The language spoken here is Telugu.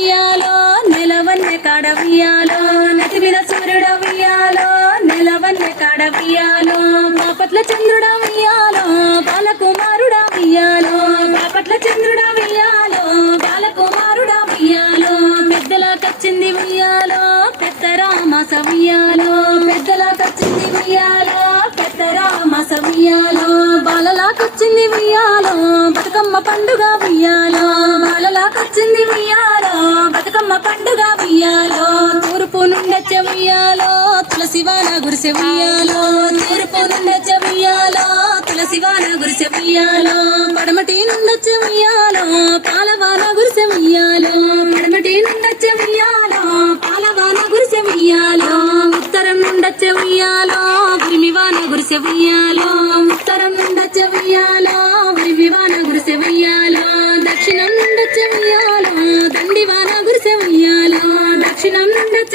ఉయ్యాలో నెలవన్నె కాడ మీద నటిమిన సూర్యుడ ఉయ్యాలో బాపట్ల చంద్రుడ ఉయ్యాలో బాలకుమారుడ ఉయ్యాలో బాపట్ల చంద్రుడ వియాలో బాలకుమారుడ ఉయ్యాలో పెద్దల కచ్చింది ఉయ్యాలో పెద్ద రామస ఉయ్యాలో పెద్దల కచ్చింది ఉయ్యాలో పెద్ద రామస బాలలా బాలలాకొచ్చింది ఉయ్యాలో బతుకమ్మ పండుగ ఉయ్యాలో ఉయ్యాలో తూర్పు నుండెచ్చ ఉయ్యాలో తులసివాన గురిసె ఉయ్యాలో తూర్పు నుండెచ్చ ఉయ్యాలో తులసివాన గురిసె ఉయ్యాలో పడమటి నుండొచ్చ ఉయ్యాలో పాలవాన గురిసె ఉయ్యాలో పడమటి నుండొచ్చ ఉయ్యాలో పాలవాన గురిసె ఉయ్యాలో ఉత్తరం నుండొచ్చ ఉయ్యాలో ఉరిమివాన గురిసె గురిసె ఉయ్యాలో ദക്ഷിണാനന്ദ